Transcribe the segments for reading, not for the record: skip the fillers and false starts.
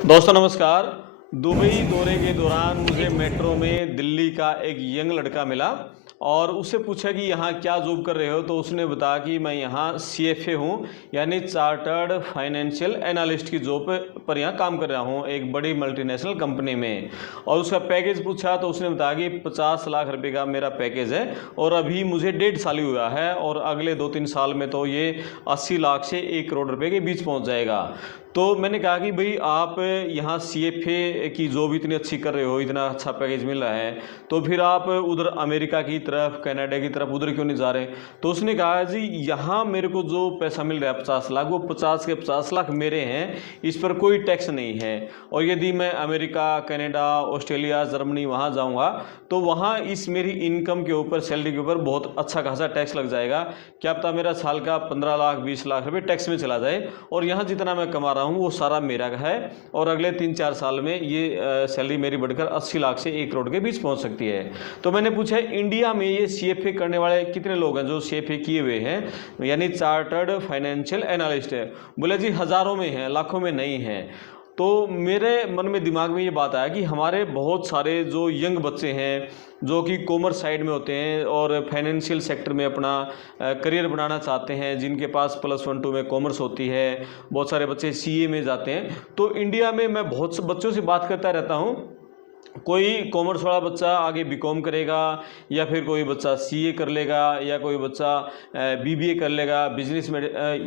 दोस्तों नमस्कार। दुबई दौरे के दौरान मुझे मेट्रो में दिल्ली का एक यंग लड़का मिला और उससे पूछा कि यहाँ क्या जॉब कर रहे हो, तो उसने बताया कि मैं यहाँ CFA हूँ, यानी चार्टर्ड फाइनेंशियल एनालिस्ट की जॉब पर यहाँ काम कर रहा हूँ एक बड़ी मल्टीनेशनल कंपनी में। और उसका पैकेज पूछा तो उसने बताया कि 50 लाख रुपए का मेरा पैकेज है और अभी मुझे 1.5 साल ही हुआ है और अगले 2-3 साल में तो ये 80 लाख से 1 करोड़ रुपए के बीच पहुँच जाएगा। तो मैंने कहा कि भाई आप यहाँ CFA की जॉब इतनी अच्छी कर रहे हो, इतना अच्छा पैकेज मिल रहा है, तो फिर आप उधर अमेरिका की तरफ, कनाडा की तरफ उधर क्यों नहीं जा रहे? तो उसने कहा जी यहाँ मेरे को जो पैसा मिल रहा है 50 लाख, वो 50 के 50 लाख मेरे हैं, इस पर कोई टैक्स नहीं है। और यदि मैं अमेरिका, कनाडा, ऑस्ट्रेलिया, जर्मनी वहाँ जाऊँगा तो वहाँ इस मेरी इनकम के ऊपर, सैलरी के ऊपर बहुत अच्छा खासा टैक्स लग जाएगा। क्या पता मेरा साल का 15 लाख 20 लाख रुपये टैक्स में चला जाए और यहाँ जितना मैं कमा रहा हूँ वो सारा मेरा है और अगले 3-4 साल में ये सैलरी मेरी बढ़कर 80 लाख से 1 करोड़ के बीच पहुँच सकती है। तो मैंने पूछा इंडिया में ये CFA करने वाले कितने लोग हैं जो CFA किए हुए हैं, यानी चार्टर्ड फाइनेंशियल एनालिस्ट है? बोले जी हज़ारों में हैं, लाखों में नहीं हैं। तो मेरे मन में, दिमाग में ये बात आया कि हमारे बहुत सारे जो यंग बच्चे हैं जो कि कॉमर्स साइड में होते हैं और फाइनेंशियल सेक्टर में अपना करियर बनाना चाहते हैं, जिनके पास +1-2 में कॉमर्स होती है, बहुत सारे बच्चे CA में जाते हैं। तो इंडिया में मैं बहुत से बच्चों से बात करता रहता हूँ, कोई कॉमर्स वाला बच्चा आगे BCom करेगा या फिर कोई बच्चा CA कर लेगा या कोई बच्चा BBA कर लेगा बिजनेस में,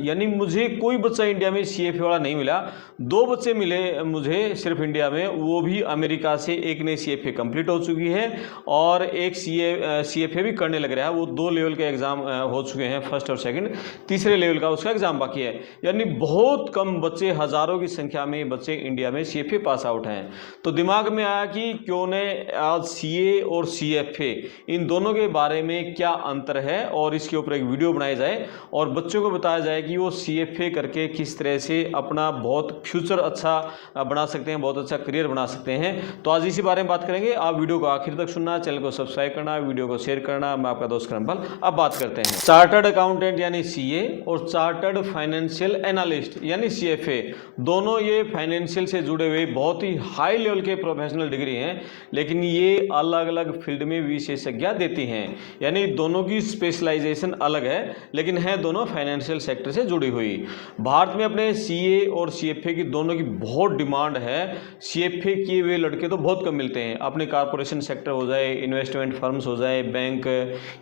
यानी मुझे कोई बच्चा इंडिया में CFA वाला नहीं मिला। 2 बच्चे मिले मुझे सिर्फ इंडिया में, वो भी अमेरिका से। एक ने CFA कंप्लीट हो चुकी है और एक CFA भी करने लग रहा है। वो 2 लेवल के एग्ज़ाम हो चुके हैं, फर्स्ट और सेकंड, तीसरे लेवल का उसका एग्ज़ाम बाकी है। यानी बहुत कम बच्चे, हज़ारों की संख्या में बच्चे इंडिया में CFA पास आउट हैं। तो दिमाग में आया कि क्यों ने आज CA और CFA इन दोनों के बारे में क्या अंतर है और इसके ऊपर एक वीडियो बनाई जाए और बच्चों को बताया जाए कि वो CFA करके किस तरह से अपना बहुत फ्यूचर अच्छा बना सकते हैं, बहुत अच्छा करियर बना सकते हैं। तो आज इसी बारे में बात करेंगे। आप वीडियो को आखिर तक सुनना, चैनल को सब्सक्राइब करना, वीडियो को शेयर करना। मैं आपका दोस्त करमपाल। अब बात करते हैं चार्टर्ड अकाउंटेंट यानी CA और चार्टर्ड फाइनेंशियल एनालिस्ट यानी CFA। दोनों ये फाइनेंशियल से जुड़े हुए बहुत ही हाई लेवल के प्रोफेशनल डिग्री हैं, लेकिन ये अलग अलग फील्ड में विशेषज्ञता देती हैं। यानी दोनों की स्पेशलाइजेशन अलग है, लेकिन है दोनों फाइनेंशियल सेक्टर से जुड़ी हुई। भारत में अपने CA और CFA की दोनों की बहुत डिमांड है। CFA किए हुए लड़के तो बहुत कम मिलते हैं। अपने कॉर्पोरेशन सेक्टर हो जाए, इन्वेस्टमेंट फर्म्स हो जाए, बैंक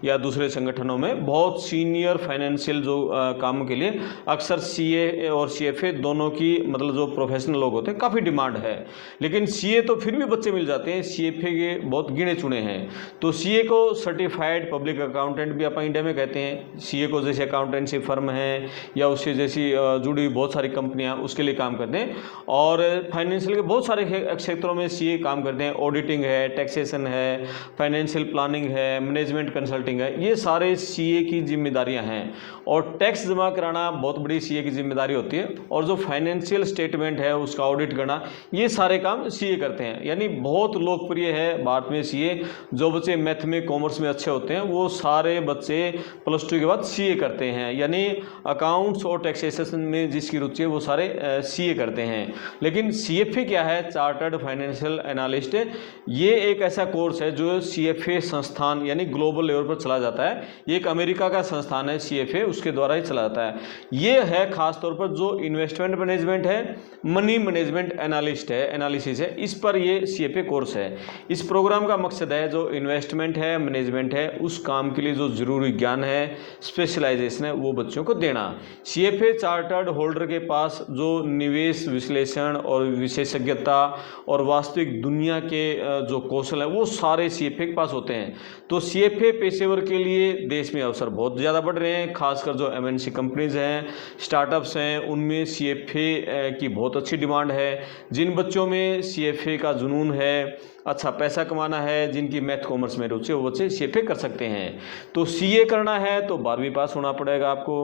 या दूसरे संगठनों में बहुत सीनियर फाइनेंशियल जो कामों के लिए अक्सर CA और CFA दोनों की, मतलब जो प्रोफेशनल लोग होते हैं, काफ़ी डिमांड है। लेकिन CA तो फिर भी बच्चे मिल जाते हैं, CFA के बहुत गिने चुने हैं। तो CA को सर्टिफाइड पब्लिक अकाउंटेंट भी अपन इंडिया में कहते हैं। CA को जैसे अकाउंटेंसी फर्म है या उससे जैसी जुड़ी बहुत सारी कंपनियां उसके लिए काम करते हैं। और फाइनेंशियल के बहुत सारे क्षेत्रों में CA काम करते हैं। ऑडिटिंग है, टैक्सेशन है, फाइनेंशियल प्लानिंग है, मैनेजमेंट कंसल्टिंग है, ये सारे CA की जिम्मेदारियाँ हैं। और टैक्स जमा कराना बहुत बड़ी CA की जिम्मेदारी होती है। और जो फाइनेंशियल स्टेटमेंट है उसका ऑडिट करना, ये सारे काम CA करते हैं। यानी बहुत लोकप्रिय है भारत में CA। जो बच्चे मैथ में, कॉमर्स में अच्छे होते हैं, वो सारे बच्चे +2 के बाद CA करते हैं। यानी अकाउंट्स और टैक्सेशन में जिसकी रुचि है वो सारे CA करते हैं। लेकिन CFA क्या है? Chartered financial analyst. ये एक ऐसा कोर्स है जो CFA संस्थान यानी ग्लोबल लेवल पर चला जाता है। ये एक अमेरिका का संस्थान है CFA, उसके द्वारा ही चला जाता है। ये है खासतौर पर जो इन्वेस्टमेंट मैनेजमेंट है, मनी मैनेजमेंट एनालिसिस है, इस पर ये CFA कोर्स है। इस प्रोग्राम का मकसद है जो इन्वेस्टमेंट है, मैनेजमेंट है, उस काम के लिए जो जरूरी ज्ञान है, स्पेशलाइजेशन है, वो बच्चों को देना। CFA चार्टर्ड होल्डर के पास जो निवेश विश्लेषण और विशेषज्ञता और वास्तविक दुनिया के जो कौशल है वो सारे CFA के पास होते हैं। तो CFA पेशेवर के लिए देश में अवसर बहुत ज़्यादा बढ़ रहे हैं। खासकर जो MNC कंपनीज हैं, स्टार्टअप्स हैं, उनमें CFA की बहुत अच्छी डिमांड है। जिन बच्चों में CFA का जुनून है, अच्छा पैसा कमाना है, जिनकी मैथ कॉमर्स में रुचि है, वो बच्चे CFA कर सकते हैं। तो CA करना है तो 12वीं पास होना पड़ेगा आपको,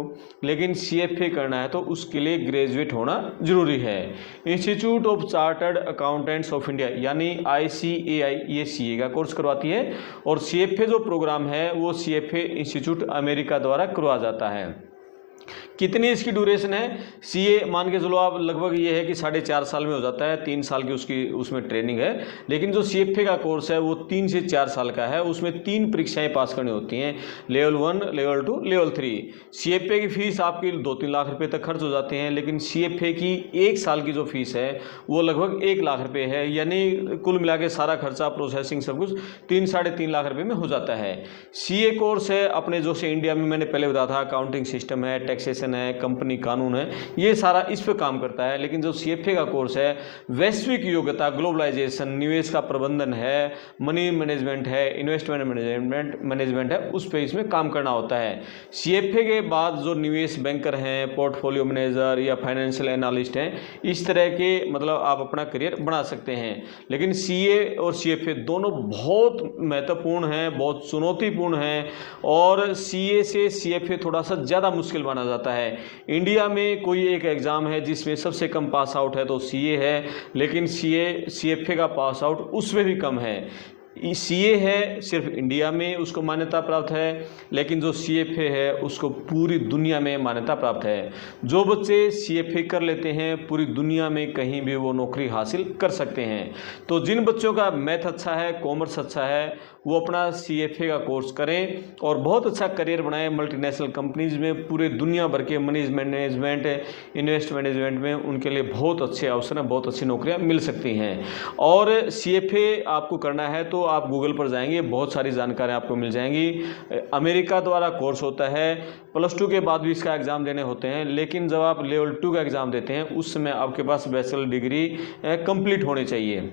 लेकिन CFA करना है तो उसके लिए ग्रेजुएट होना जरूरी है। Institute of chartered accountants of India यानी ICAI ये CA का कोर्स करवाती है। और CFA जो प्रोग्राम है वो CFA इंस्टीट्यूट अमेरिका द्वारा करवाया जाता है। कितनी इसकी ड्यूरेशन है? सीए मान के चलो आप, लगभग ये है कि 4.5 साल में हो जाता है, 3 साल की उसकी उसमें ट्रेनिंग है। लेकिन जो सीएफए का कोर्स है वो 3 से 4 साल का है, उसमें 3 परीक्षाएं पास करनी होती हैं, लेवल 1, लेवल 2, लेवल 3। सीएफए की फ़ीस आपकी 2-3 लाख रुपए तक खर्च हो जाते हैं, लेकिन सीएफए की 1 साल की जो फीस है वो लगभग 1 लाख रुपये है, यानी कुल मिला के सारा खर्चा, प्रोसेसिंग, सब कुछ 3-3.5 लाख रुपये में हो जाता है। सीए कोर्स है अपने जो से इंडिया में मैंने पहले बताया था, अकाउंटिंग सिस्टम है, टैक्सेशन है, कंपनी कानून है, ये सारा इस पे काम करता है। लेकिन जो सीएफए का कोर्स है, वैश्विक योग्यता, ग्लोबलाइजेशन, निवेश का प्रबंधन है, मनी मैनेजमेंट है, इन्वेस्टमेंट मैनेजमेंट है, उस पे इसमें काम करना होता है। सीएफए के बाद जो निवेश बैंकर हैं, पोर्टफोलियो मैनेजर या फाइनेंशियल एनालिस्ट हैं, इस तरह के मतलब आप अपना करियर बना सकते हैं। लेकिन सीए और सीएफए दोनों बहुत महत्वपूर्ण हैं, बहुत चुनौतीपूर्ण हैं, और सीए से सीएफए थोड़ा सा ज़्यादा मुश्किल माना जाता है। इंडिया में कोई एक एग्ज़ाम है जिसमें सबसे कम पास आउट है तो सीए है, लेकिन सीएफए का पास आउट उसमें भी कम है। सीए है सिर्फ इंडिया में उसको मान्यता प्राप्त है, लेकिन जो सीएफए है उसको पूरी दुनिया में मान्यता प्राप्त है। जो बच्चे सीएफए कर लेते हैं पूरी दुनिया में कहीं भी वो नौकरी हासिल कर सकते हैं। तो जिन बच्चों का मैथ अच्छा है, कॉमर्स अच्छा है, वो अपना सीएफए का कोर्स करें और बहुत अच्छा करियर बनाएं मल्टीनेशनल कंपनीज में। पूरे दुनिया भर के मनी मैनेजमेंट, इन्वेस्ट मैनेजमेंट में उनके लिए बहुत अच्छे अवसर हैं, बहुत अच्छी नौकरियां मिल सकती हैं। और सीएफए आपको करना है तो आप गूगल पर जाएंगे, बहुत सारी जानकारी आपको मिल जाएंगी। अमेरिका द्वारा कोर्स होता है, +2 के बाद भी इसका एग्ज़ाम देने होते हैं, लेकिन जब आप लेवल 2 का एग्ज़ाम देते हैं उस समय आपके पास बैचलर डिग्री कंप्लीट होनी चाहिए।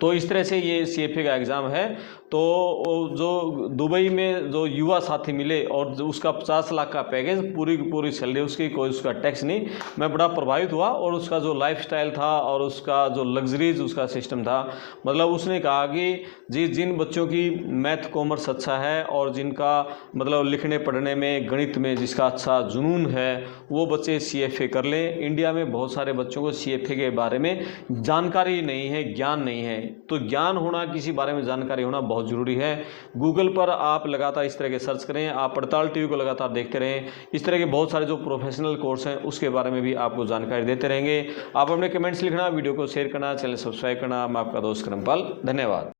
तो इस तरह से ये सीएफए का एग्ज़ाम है। तो जो दुबई में जो युवा साथी मिले और उसका 50 लाख का पैकेज, पूरी सैलरी उसकी, कोई उसका टैक्स नहीं, मैं बड़ा प्रभावित हुआ। और उसका जो लाइफस्टाइल था और उसका जो लग्जरीज उसका सिस्टम था, मतलब उसने कहा कि जिन बच्चों की मैथ कॉमर्स अच्छा है और जिनका मतलब लिखने पढ़ने में, गणित में जिसका अच्छा जुनून है, वो बच्चे सीएफए कर लें। इंडिया में बहुत सारे बच्चों को सीएफए के बारे में जानकारी नहीं है, ज्ञान नहीं है। तो ज्ञान होना, किसी बारे में जानकारी होना बहुत ज़रूरी है। गूगल पर आप लगातार इस तरह के सर्च करें, आप पड़ताल टीवी को लगातार देखते रहें। इस तरह के बहुत सारे जो प्रोफेशनल कोर्स हैं उसके बारे में भी आपको जानकारी देते रहेंगे। आप अपने कमेंट्स लिखना, वीडियो को शेयर करना, चैनल सब्सक्राइब करना। मैं आपका दोस्त करमपाल, धन्यवाद।